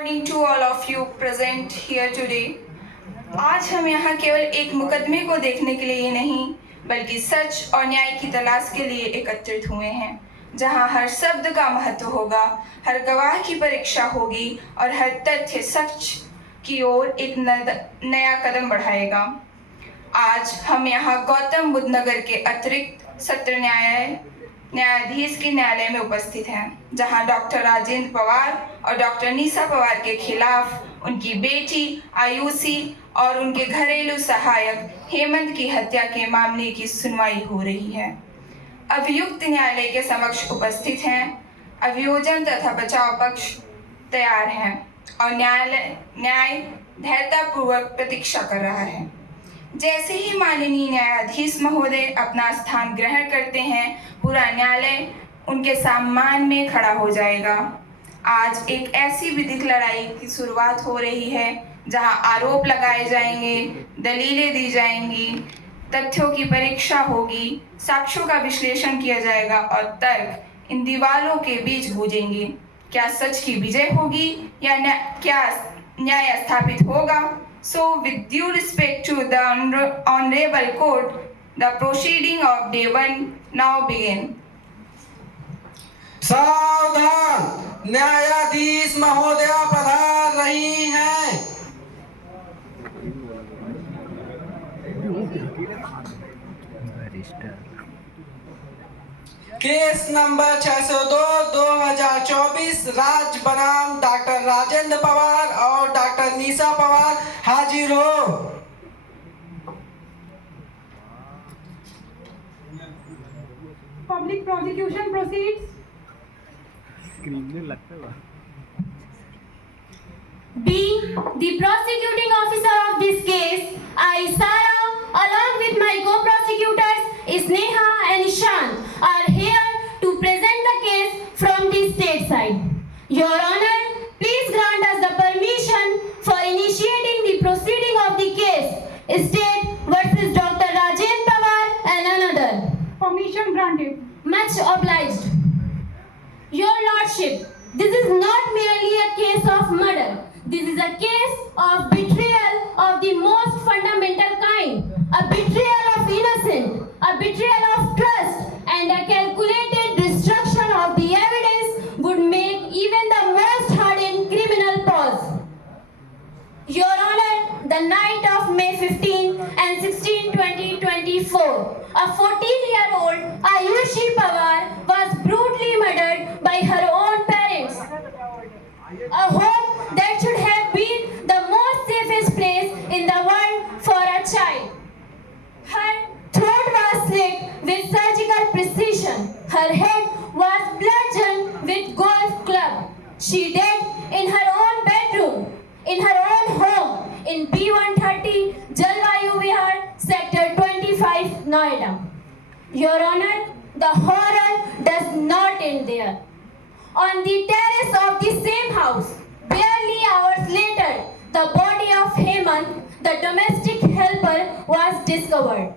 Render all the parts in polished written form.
Morning to all of you present here today. आज हम यहाँ केवल एक मुकदमे को देखने के लिए नहीं बल्कि सच और न्याय की तलाश के लिए एकत्रित हुए हैं, जहाँ हर शब्द का महत्व होगा, हर गवाह की परीक्षा होगी और हर तथ्य सच की ओर एक नया कदम बढ़ाएगा। आज हम यहाँ गौतम बुद्ध नगर के अतिरिक्त सत्र न्यायाधीश के न्यायालय में उपस्थित हैं, जहां डॉक्टर राजेंद्र पवार और डॉक्टर निशा पवार के खिलाफ उनकी बेटी आयुषी और उनके घरेलू सहायक हेमंत की हत्या के मामले की सुनवाई हो रही है। अभियुक्त न्यायालय के समक्ष उपस्थित हैं। अभियोजन तथा बचाव पक्ष तैयार हैं और न्याय धैर्यतापूर्वक प्रतीक्षा कर रहा है। जैसे ही माननीय न्यायाधीश महोदय अपना स्थान ग्रहण करते हैं, पूरा न्यायालय उनके सम्मान में खड़ा हो जाएगा। आज एक ऐसी विधिक लड़ाई की शुरुआत हो रही है जहां आरोप लगाए जाएंगे, दलीलें दी जाएंगी, तथ्यों की परीक्षा होगी, साक्ष्यों का विश्लेषण किया जाएगा और तर्क इन दीवारों के बीच गूंजेंगे। क्या सच की विजय होगी या क्या न्याय स्थापित होगा? So, with due respect to the honorable court, the proceeding of day 1 now begin. सावधान, न्यायाधीश महोदया पधार रही हैं। केस नंबर 602/2024 राज्य बनाम डॉक्टर राजेंद्र पवार और डॉक्टर निशा पवार हाजिर हो। Public prosecution proceeds. Being the prosecuting officer of this case, I, Sara, along with my co-prosecutors, Sneha and Ishan, are here to present the case from the state side. Your Honor, please grant us the permission for initiating the proceeding of the case, State versus Dr. Rajendra Pawar and another. Permission granted. Much obliged. Your Lordship, this is not merely a case of murder. This is a case of betrayal of the most fundamental kind. A betrayal of innocence, a betrayal of trust, and a calculated destruction of the evidence would make even the most hardened criminal pause. Your Honor, the night of May 15 and 16, 2024, a 14-year-old Ayushi Pawar was brutally murdered by her own parents. A home that should have been the most safest place in the world for a child. Her throat was slit with surgical precision. Her head was bludgeoned with golf club. She died in her own bedroom, in her own home, in B130 Jalvayu Vihar, Sector 25, Noida. Your Honor, the horror does not end there. On the terrace of the same house, barely hours later, the body of Hemant, the domestic helper, was discovered.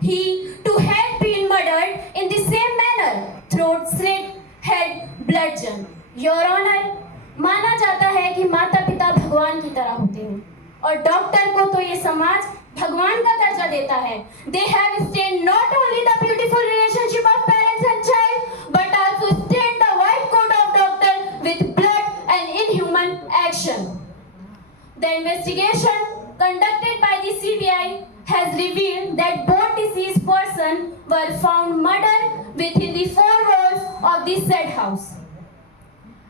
He too had been murdered in the same manner, throat slit, head bludgeoned. Your Honor, माना जाता है कि माता पिता भगवान की तरह होते हैं और डॉक्टर को तो ये समाज भगवान का दर्जा देता है. They have stained not only the beautiful relationship of parents and child, but also stained the white coat of doctor with blood and inhuman action. The investigation conducted by the CBI has revealed that both deceased persons were found murdered within the four walls of the said house.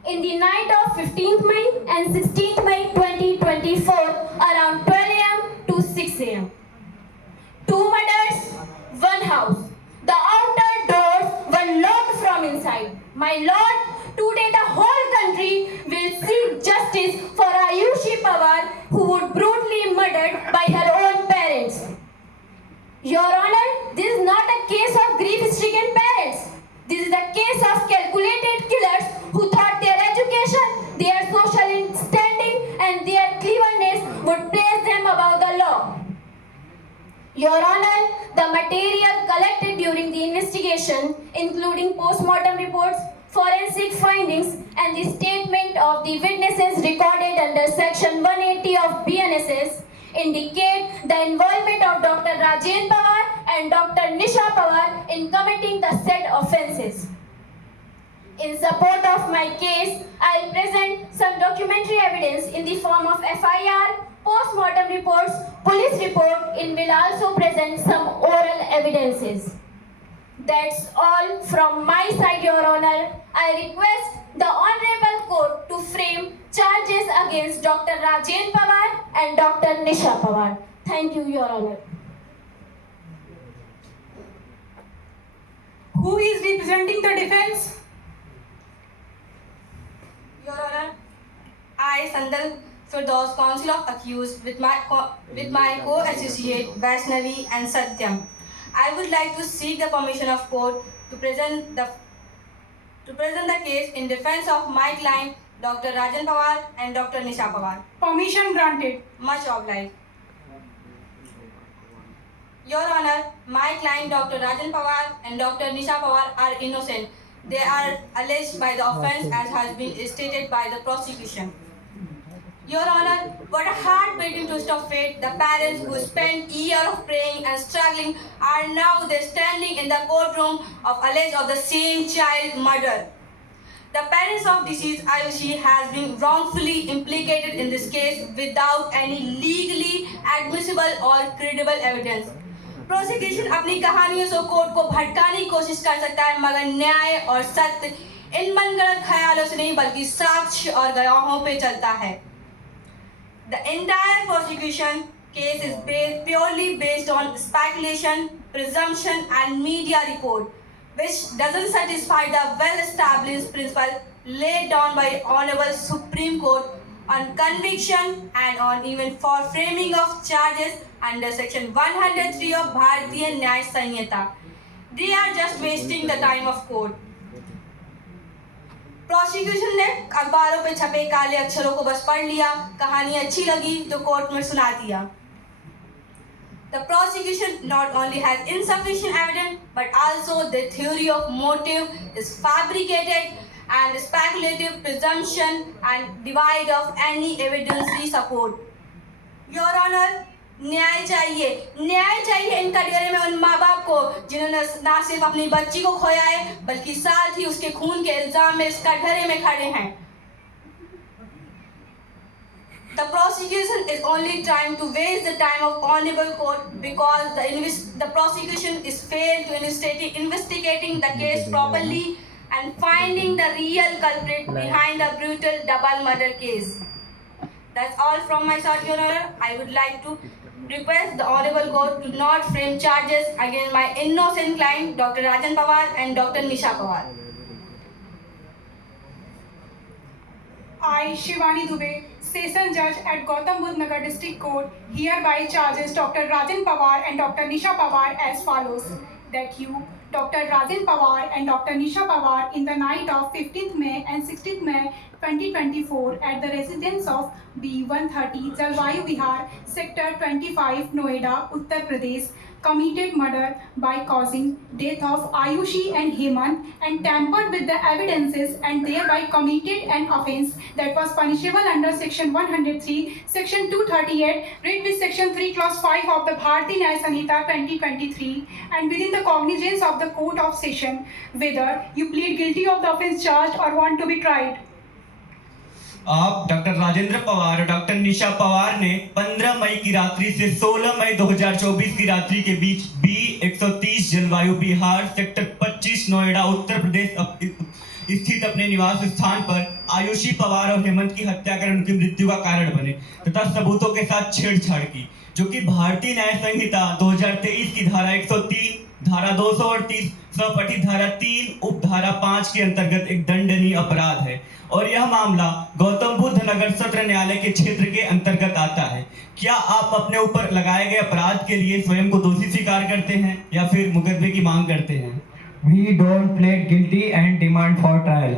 In the night of 15th May and 16th May 2024, around 12 a.m. to 6 a.m. Two murders, one house. The outer doors were locked from inside. My lord, today the whole country will seek justice for Ayushi Pawar, who was brutally murdered by her own parents. Your Honor, this is not a case of grief-stricken parents. This is a case of calculated killers who thought their education, their social standing, and their cleverness would place them above the law. Your Honor, the material collected during the investigation, including post-mortem reports, forensic findings, and the statement of the witnesses recorded under Section 180 of BNSS indicate the involvement of Dr. Rajendra Pawar and Dr. Nisha Pawar in committing the said offences. In support of my case, I will present some documentary evidence in the form of FIR, post-mortem reports, police report, and will also present some oral evidences. That's all from my side, Your Honor. I request the Honorable Court to frame charges against Dr. Rajendra Pawar and Dr. Nisha Pawar. Thank you, Your Honor. Who is representing the defense? Your Honor, I, Sandal Firdaus, counsel of accused, with my co-associate Vaishnavi and Satyam, I would like to seek the permission of court to present the case in defense of my client, Dr. Rajendra Pawar and Dr. Nisha Pawar. Permission granted. Much obliged. Your Honor, my client Dr. Rajendra Pawar and Dr. Nisha Pawar are innocent. They are alleged by the offence as has been stated by the prosecution. Your Honor, what a heart-breaking twist of fate. The parents who spent years of praying and struggling are now standing in the courtroom of alleged of the same child murder. The parents of deceased Ayushi has been wrongfully implicated in this case without any legally admissible or credible evidence. Prosecution अपनी कहानियों से court को भटकाने की कोशिश कर सकता है, मगर न्याय और सत्य इन मनगढ़ंत ख्यालों से नहीं बल्कि साक्ष्य और गवाहों पे चलता है. The entire prosecution case is purely based on speculation, presumption and media report, which doesn't satisfy the well-established principle laid down by Honorable Supreme Court on conviction and on even for framing of charges under Section 103 of Bharatiya Nyay Sanhita. They are just wasting the time of court. Prosecution ने अखबारों पे छपे काले अक्षरों को बस पढ़ लिया, कहानी अच्छी लगी तो कोर्ट में सुना दिया. The prosecution not only has insufficient evidence but also the theory of motive is fabricated and speculative presumption and devoid of any evidentiary support. Your Honor, न्याय चाहिए इन कटघरे में उन माँ बाप को जिन्होंने ना सिर्फ अपनी बच्ची को खोया है बल्कि साथ ही उसके खून के इल्जाम में इस कटघरे में खड़े हैं. The prosecution is only trying to waste the time of honorable court because the prosecution is failed to investigating the case properly and finding the real culprit behind the brutal double murder case. That's all from my side, Your Honor. I would like to request the Honorable Court to not frame charges against my innocent client, Dr. Rajendra Pawar and Dr. Nisha Pawar. I, Shivani Dubey, Session Judge at Gautam Budh Nagar District Court, hereby charges Dr. Rajendra Pawar and Dr. Nisha Pawar as follows. That you, Dr. Rajendra Pawar and Dr. Nisha Pawar, in the night of 15th May and 16th May 2024 at the residence of B130 Jalwayu Vihar, Sector 25, Noida, Uttar Pradesh, committed murder by causing death of Ayushi and Hemant and tampered with the evidences and thereby committed an offence that was punishable under Section 103, Section 238, read with Section 3, Clause 5 of the Bharatiya Nyay Sanhita 2023 and within the cognizance of the Court of Session, whether you plead guilty of the offence charged or want to be tried. आप doctor Rajendra Pawar और doctor निशा पवार ने 15 मई की रात्रि से 16 मई 2024 की रात्रि के बीच B130 जलवायु बिहार सेक्टर 25 नोएडा उत्तर प्रदेश स्थित अपने निवास स्थान पर आयुषी पवार और हेमंत की हत्या कर उनकी मृत्यु का कारण बने तथा सबूतों के साथ छेड़छाड़ की, जो कि भारतीय न्याय संहिता 2023 की धारा 103, धारा 238, स्वपठित धारा 3, उप धारा 5 के अंतर्गत एक दंडनीय अपराध है और यह मामला गौतम बुद्ध नगर सत्र न्यायालय के क्षेत्र के अंतर्गत आता है. क्या आप अपने ऊपर लगाए गए अपराध के लिए स्वयं को दोषी स्वीकार करते हैं या फिर मुकदमे की मांग करते हैं? We don't plead guilty and demand for trial.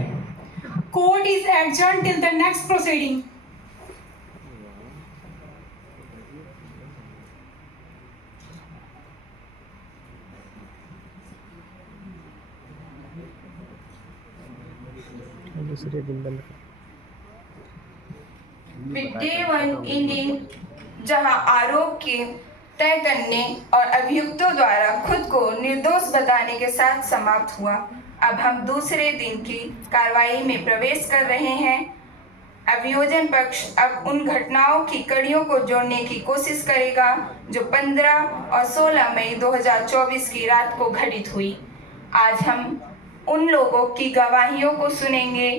Court is adjourned till the next proceeding. Day 1 Indian, जहां आरोप के तय करने और अभियुक्तों द्वारा खुद को निर्दोष बताने के साथ समाप्त हुआ। अब हम दूसरे दिन की कार्रवाई में प्रवेश कर रहे हैं। अभियोजन पक्ष अब उन घटनाओं की कड़ियों को जोड़ने की कोशिश करेगा जो 15 और 16 मई 2024 की रात को घटित हुई। आज हम उन लोगों की गवाहियों को सुनेंगे